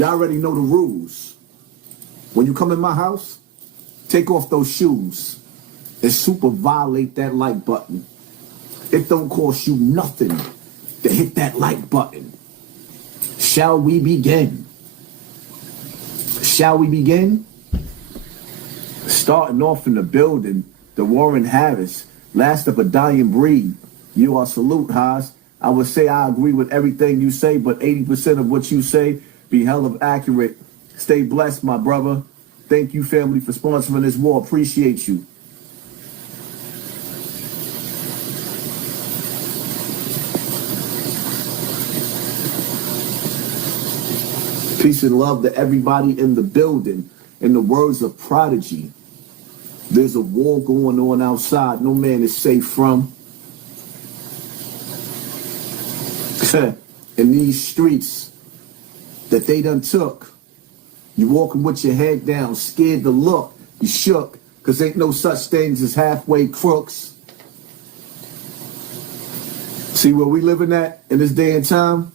You already know the rules. When you come in my house, take off those shoes and super violate that like button. It don't cost you nothing to hit that like button. Shall we begin? Shall we begin? Starting off in the building, the Warren Harris, last of a dying breed. You are salute, Haas. I would say I agree with everything you say, but 80% of what you say be hell of accurate. Stay blessed, my brother. Thank you, family, for sponsoring this war. Appreciate you. Peace and love to everybody in the building. In the words of Prodigy, there's a war going on outside no man is safe from. In these streets that they done took, you walking with your head down, scared to look, you shook, because ain't no such things as halfway crooks. See where we living at in this day and time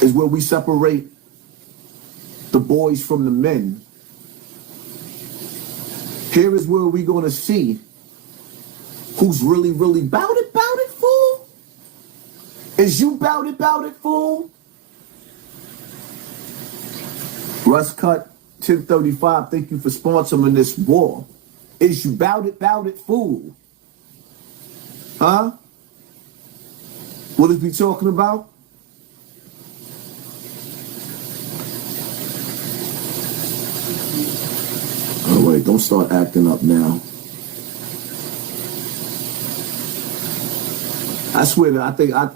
is where we separate the boys from the men. Here is where we gonna see who's really, really bout it, fool? Is you bout it, fool? Russ Cut 1035, thank you for sponsoring this war. Is you bout it, fool? Huh? What is we talking about? Oh wait, don't start acting up now. I swear that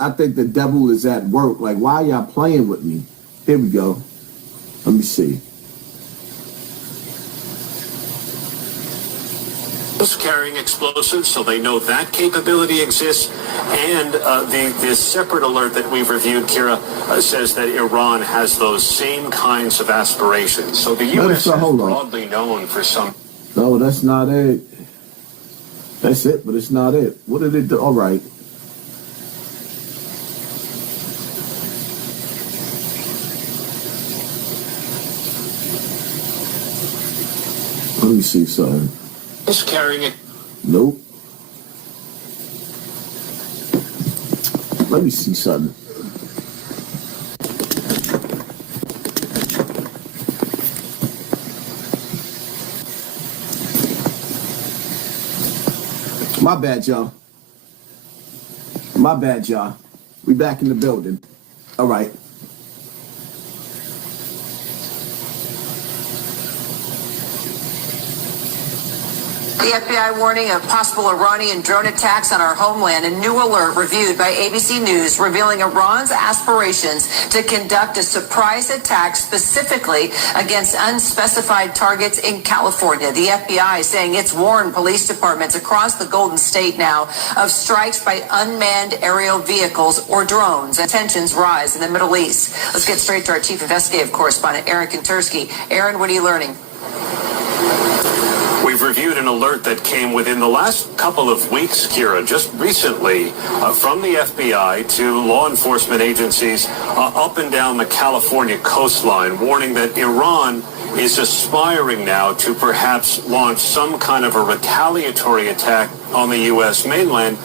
I think the devil is at work. Like, why are y'all playing with me? Here we go. Let me see. Carrying explosives, so they know that capability exists. And the separate alert that we've reviewed, Kira, says that Iran has those same kinds of aspirations. So the U.S. is broadly known for some... No, that's not it. That's it, but it's not it. What did it do? All right. Let me see something. Is carrying it. Nope. Let me see something. My bad, y'all. My bad, y'all. We back in the building. All right. The FBI warning of possible Iranian drone attacks on our homeland. A new alert reviewed by ABC News revealing Iran's aspirations to conduct a surprise attack specifically against unspecified targets in California. The FBI saying it's warned police departments across the Golden State now of strikes by unmanned aerial vehicles or drones. And tensions rise in the Middle East. Let's get straight to our chief investigative correspondent, Aaron Kontersky. Aaron, what are you learning? We've reviewed an alert that came within the last couple of weeks, Kira, just recently from the FBI to law enforcement agencies up and down the California coastline, warning that Iran is aspiring now to perhaps launch some kind of a retaliatory attack on the U.S. mainland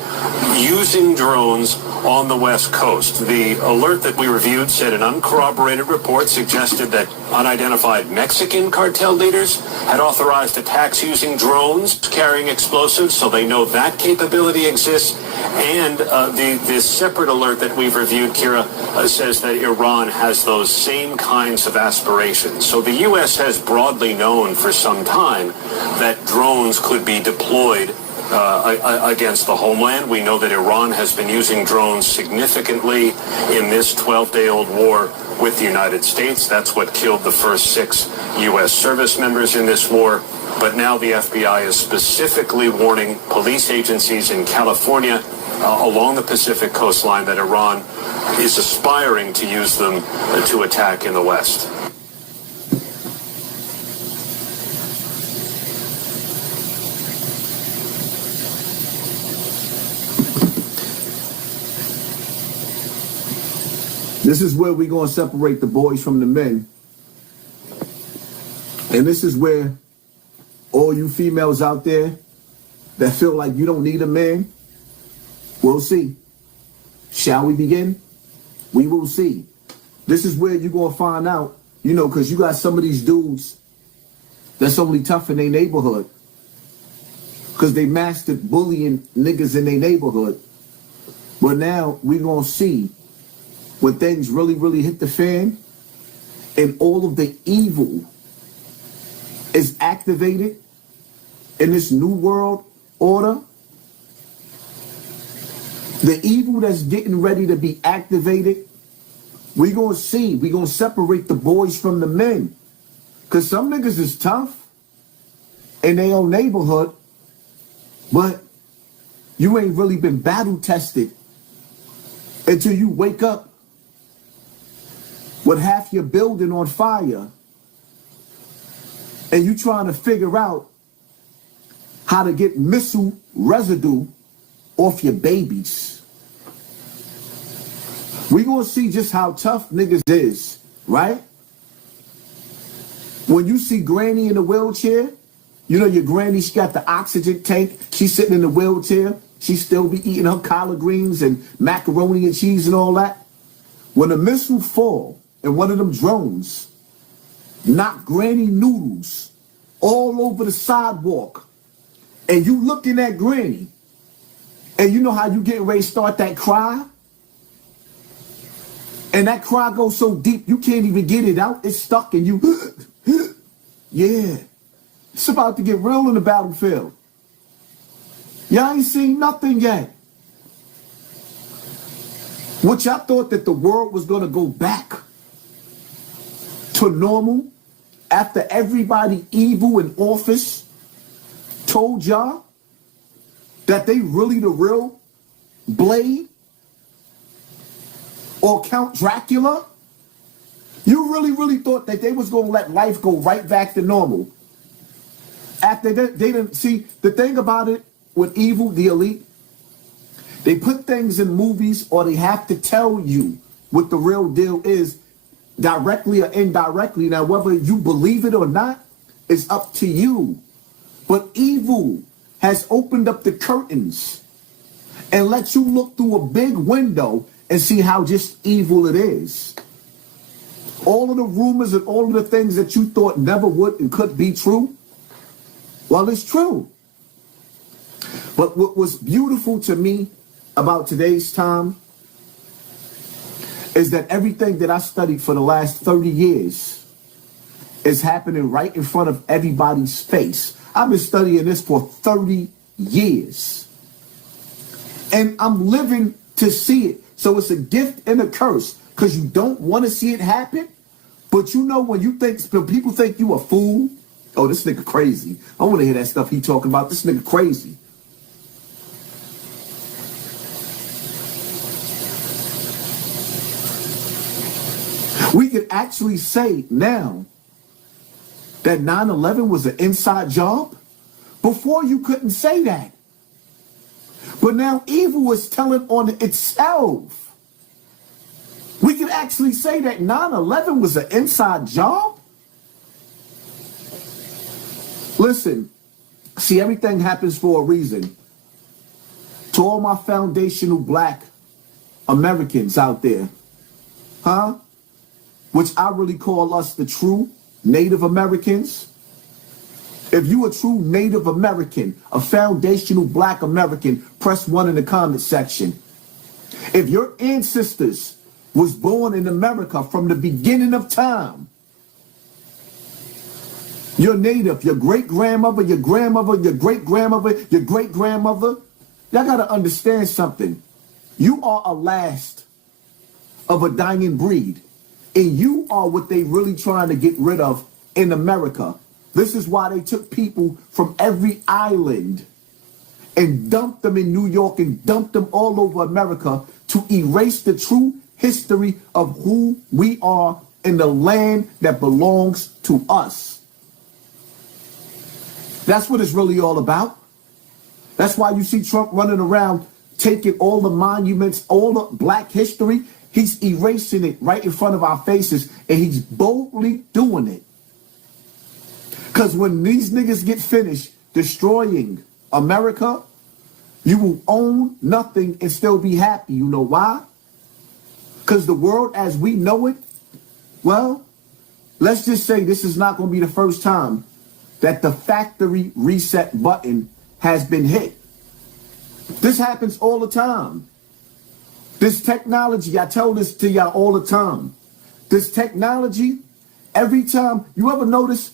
using drones on the West Coast. The alert that we reviewed said an uncorroborated report suggested that unidentified Mexican cartel leaders had authorized attacks using drones carrying explosives, so they know that capability exists. And the separate alert that we've reviewed, Kira, says that Iran has those same kinds of aspirations. So the U.S. has broadly known for some time that drones could be deployed against the homeland. We know that Iran has been using drones significantly in this 12-day-old war with the United States. That's what killed the first 6 U.S. service members in this war. But now the FBI is specifically warning police agencies in California along the Pacific coastline that Iran is aspiring to use them to attack in the West. This is where we're going to separate the boys from the men. And this is where all you females out there that feel like you don't need a man, we'll see. Shall we begin? We will see. This is where you're going to find out, you know, because you got some of these dudes that's only tough in their neighborhood because they mastered bullying niggas in their neighborhood. But now we're going to see when things really, really hit the fan and all of the evil is activated in this new world order. The evil that's getting ready to be activated, we're going to see. We're going to separate the boys from the men. Because some niggas is tough in their own neighborhood, but you ain't really been battle tested until you wake up with half your building on fire and you trying to figure out how to get missile residue off your babies. We gonna see just how tough niggas is, right? When you see Granny in a wheelchair, you know your granny, she got the oxygen tank, she's sitting in the wheelchair, she still be eating her collard greens and macaroni and cheese and all that. When a missile fall and one of them drones knock Granny noodles all over the sidewalk, and you looking at Granny, and you know how you getting ready to start that cry? And that cry goes so deep, you can't even get it out. It's stuck in you. Yeah. It's about to get real in the battlefield. Y'all ain't seen nothing yet. What y'all thought that the world was going to go back to normal after everybody evil in office told y'all that they really the real Blade or Count Dracula? You really thought that they was going to let life go right back to normal after that? They didn't see the thing about it with evil, the elite. They put things in movies, or they have to tell you what the real deal is, directly or indirectly. Now, whether you believe it or not is up to you. But evil has opened up the curtains and let you look through a big window and see how just evil it is. All of the rumors and all of the things that you thought never would and could be true, well, it's true. But what was beautiful to me about today's time is that everything that I studied for the last 30 years is happening right in front of everybody's face. I've been studying this for 30 years. And I'm living to see it. So it's a gift and a curse, because you don't want to see it happen. But you know, when people think you a fool, oh, this nigga crazy. I want to hear that stuff he talking about. This nigga crazy. We can actually say now that 9/11 was an inside job. Before, you couldn't say that. But now evil is telling on itself. We can actually say that 9/11 was an inside job. Listen, see, everything happens for a reason. To all my foundational black Americans out there, which I really call us the true Native Americans. If you a true Native American, a foundational black American, press 1 in the comment section. If your ancestors was born in America from the beginning of time, you're Native, your great-grandmother, your grandmother, your great-grandmother, your great-grandmother, y'all got to understand something. You are a last of a dying breed. And you are what they really trying to get rid of in America. This is why they took people from every island and dumped them in New York and dumped them all over America to erase the true history of who we are in the land that belongs to us. That's what it's really all about. That's why you see Trump running around taking all the monuments, all the black history, He's erasing it right in front of our faces, and he's boldly doing it. Because when these niggas get finished destroying America, you will own nothing and still be happy. You know why? Because the world as we know it, well, let's just say this is not going to be the first time that the factory reset button has been hit. This happens all the time. This technology, I tell this to y'all all the time. This technology, every time, you ever notice,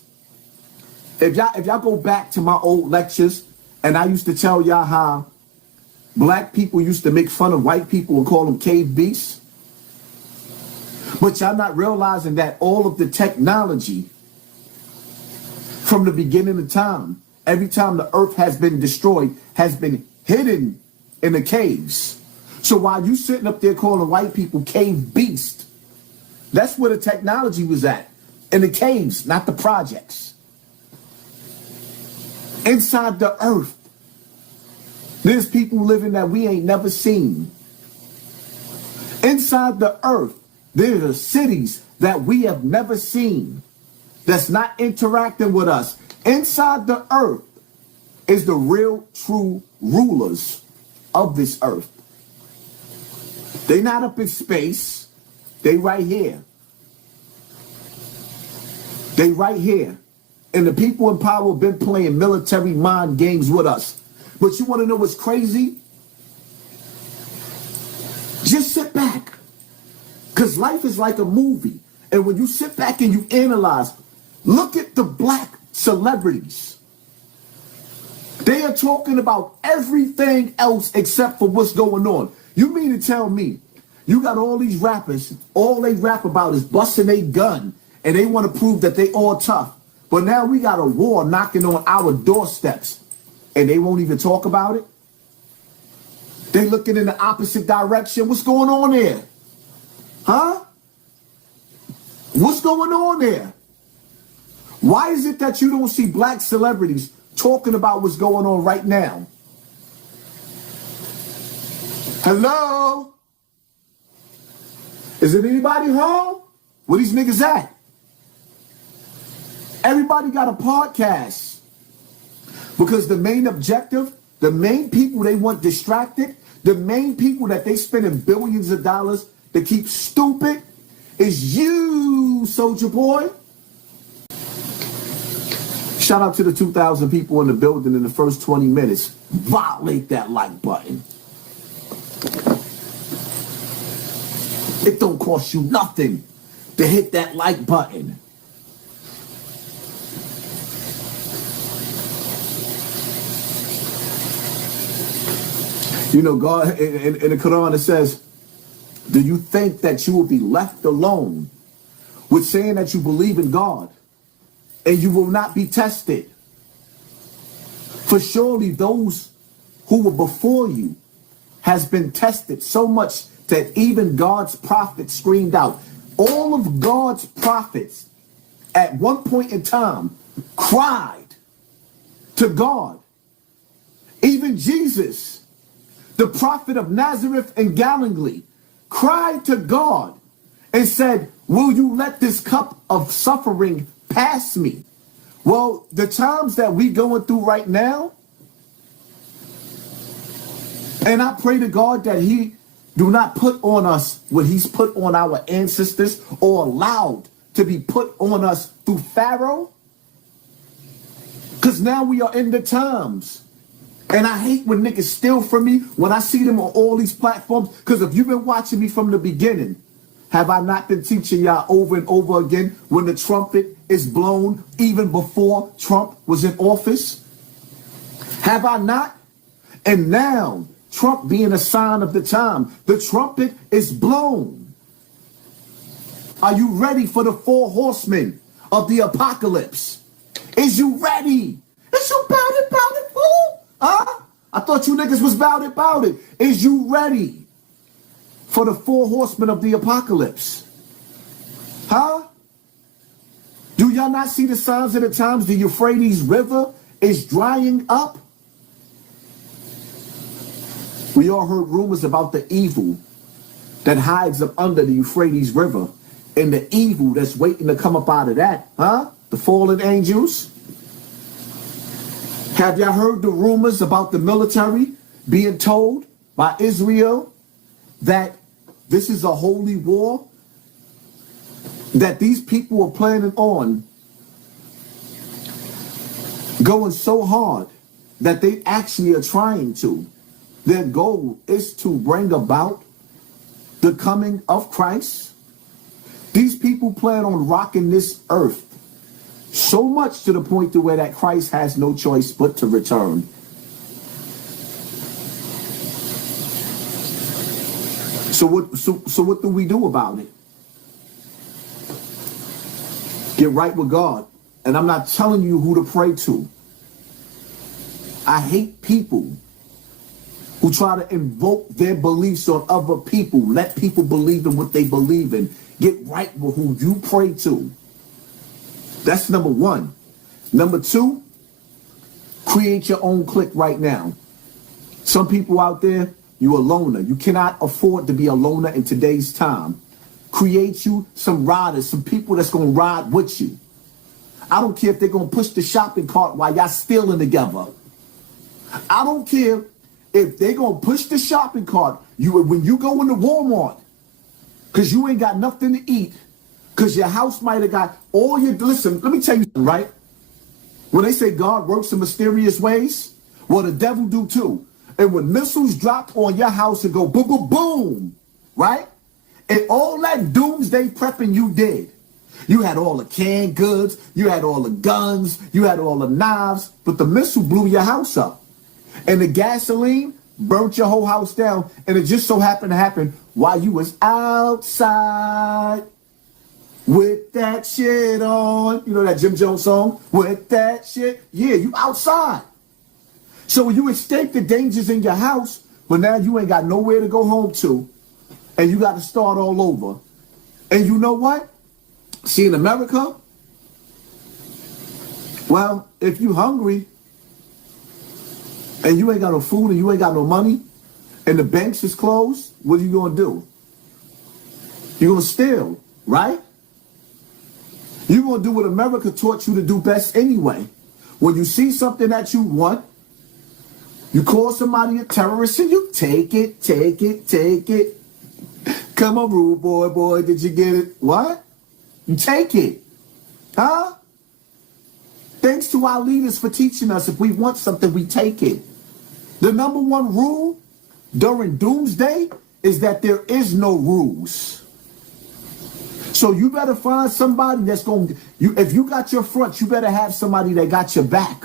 if y'all go back to my old lectures, and I used to tell y'all how black people used to make fun of white people and call them cave beasts. But y'all not realizing that all of the technology from the beginning of time, every time the earth has been destroyed, has been hidden in the caves. So while you sitting up there calling white people cave beast, that's where the technology was at, in the caves, not the projects. Inside the earth, there's people living that we ain't never seen. Inside the earth, there are cities that we have never seen that's not interacting with us. Inside the earth is the real, true rulers of this earth. They not up in space. They right here. They right here. And the people in power have been playing military mind games with us. But you want to know what's crazy? Just sit back. Because life is like a movie. And when you sit back and you analyze, look at the black celebrities. They are talking about everything else except for what's going on. You mean to tell me you got all these rappers, all they rap about is busting a gun, and they want to prove that they all tough. But now we got a war knocking on our doorsteps, and they won't even talk about it? They looking in the opposite direction. What's going on there? Huh? What's going on there? Why is it that you don't see black celebrities talking about what's going on right now? Hello? Is it anybody home? Where these niggas at? Everybody got a podcast. Because the main objective, the main people they want distracted, the main people that they spending billions of dollars to keep stupid is you, Soldier Boy. Shout out to the 2,000 people in the building in the first 20 minutes. Violate that like button. It don't cost you nothing to hit that like button. You know, God, in the Quran, it says, do you think that you will be left alone with saying that you believe in God and you will not be tested? For surely those who were before you has been tested so much that even God's prophets screamed out. All of God's prophets at one point in time cried to God. Even Jesus, the prophet of Nazareth and Galilee, cried to God and said, will you let this cup of suffering pass me? Well, the times that we going through right now, and I pray to God that he do not put on us what he's put on our ancestors or allowed to be put on us through Pharaoh. Because now we are in the times. And I hate when niggas steal from me when I see them on all these platforms. Because if you've been watching me from the beginning, have I not been teaching y'all over and over again when the trumpet is blown even before Trump was in office? Have I not? And now, Trump being a sign of the time, the trumpet is blown. Are you ready for the 4 horsemen of the apocalypse? Is you ready? Is you bout it, fool? Huh? I thought you niggas was bout it. Is you ready for the 4 horsemen of the apocalypse? Huh? Do y'all not see the signs of the times? The Euphrates River is drying up. We all heard rumors about the evil that hides up under the Euphrates River and the evil that's waiting to come up out of that, huh? The fallen angels. Have y'all heard the rumors about the military being told by Israel that this is a holy war? That these people are planning on going so hard that they actually are trying to. Their goal is to bring about the coming of Christ. These people plan on rocking this earth so much to the point to where that Christ has no choice but to return. So what do we do about it? Get right with God. And I'm not telling you who to pray to. I hate people who try to invoke their beliefs on other people. Let people believe in what they believe in. Get right with who you pray to. That's number one. Number two, create your own clique right now. Some people out there, you're a loner. You cannot afford to be a loner in today's time. Create you some riders, some people that's going to ride with you. I don't care if they're going to push the shopping cart while y'all stealing together. I don't care if they're going to push the shopping cart. When you go into Walmart, because you ain't got nothing to eat, because your house might have got all your... Listen, let me tell you something, right? When they say God works in mysterious ways, well, the devil do too. And when missiles drop on your house and go boom, boom, boom, right? And all that doomsday prepping you did. You had all the canned goods, you had all the guns, you had all the knives, but the missile blew your house up. And the gasoline burnt your whole house down, and it just so happened to happen while you was outside with that shit on. You know that Jim Jones song? With that shit. Yeah, you outside. So when you escape the dangers in your house, but now you ain't got nowhere to go home to, and you got to start all over. And you know what? See, in America, well, if you hungry and you ain't got no food and you ain't got no money and the banks is closed, what are you going to do? You're going to steal, right? You're going to do what America taught you to do best anyway. When you see something that you want, you call somebody a terrorist and you take it, take it, take it. Come on, rude boy, did you get it? What? You take it. Huh? Thanks to our leaders for teaching us if we want something, we take it. The number one rule during doomsday is that there is no rules. So you better find somebody that's going to... If you got your front, you better have somebody that got your back.